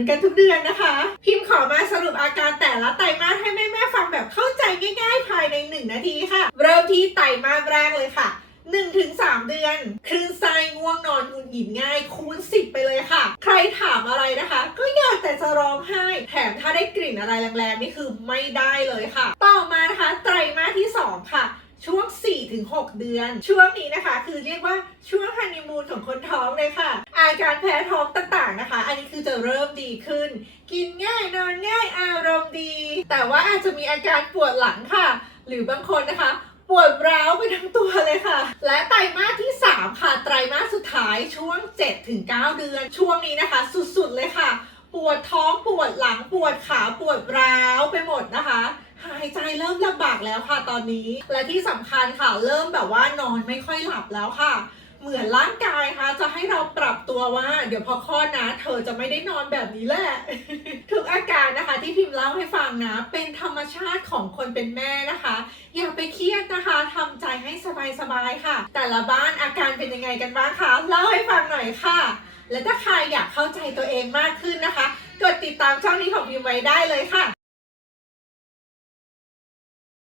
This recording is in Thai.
ือนกันทุกเดือนนะคะ พิมพ์ขอมาสรุปอาการแต่ละไตรมาสให้แม่ๆฟังแบบเข้าใจง่ายๆ ภายใน 1 นาทีค่ะ เริ่มที่ไตรมาสแรกเลยค่ะ1-3 เดือนคลื่นไส้ง่วงนอนหงุดหงิดง่ายคูณ 10 ไปเลยค่ะ ใครถามอะไรนะคะ ก็อยากแต่จะร้องไห้ แถมถ้าได้กลิ่นอะไรแรงๆนี่คือไม่ได้เลยค่ะ ต่อมานะคะไตรมาสที่ 2 ค่ะช่วง 4-6 เดือน ช่วงนี้นะคะ คือเรียกว่าช่วงฮันนีมูนของคนท้องเลยค่ะ อาการแพ้ท้องต่างๆนะคะ อันนี้คือจะเริ่มดีขึ้น กินง่ายนอนง่ายอารมณ์ดี แต่ว่าอาจจะมีอาการปวดหลังค่ะ หรือบางคนนะคะปวดร้าวไปทั้งตัวเลยค่ะ และไตรมาสที่ 3 ค่ะ ไตรมาสสุดท้ายช่วง 7-9 เดือน ช่วงนี้นะคะ สุดๆเลยค่ะ ปวดท้องปวดหลังปวดขาปวดร้าวไปหมดนะคะหายใจเริ่มลำบากแล้วค่ะตอนนี้ และที่สำคัญค่ะเริ่มแบบว่านอนไม่ค่อยหลับแล้วค่ะ เหมือนร่างกายค่ะจะให้เรา ตัวว่า เดี๋ยวพอคลอดนะเธอจะไม่ได้นอนแบบนี้แหละ ทุกอาการนะคะที่พิมพ์เล่าให้ฟังนะ เป็นธรรมชาติของคนเป็นแม่นะคะ อย่าไปเครียดนะคะทำใจให้สบายๆค่ะ แต่ละบ้านอาการเป็นยังไงกันบ้างคะเล่าให้ฟังหน่อยค่ะ และถ้าใครอยากเข้าใจตัวเองมากขึ้นนะคะกดติดตามช่องนี้ของพิมพ์ไว้ได้เลยค่ะ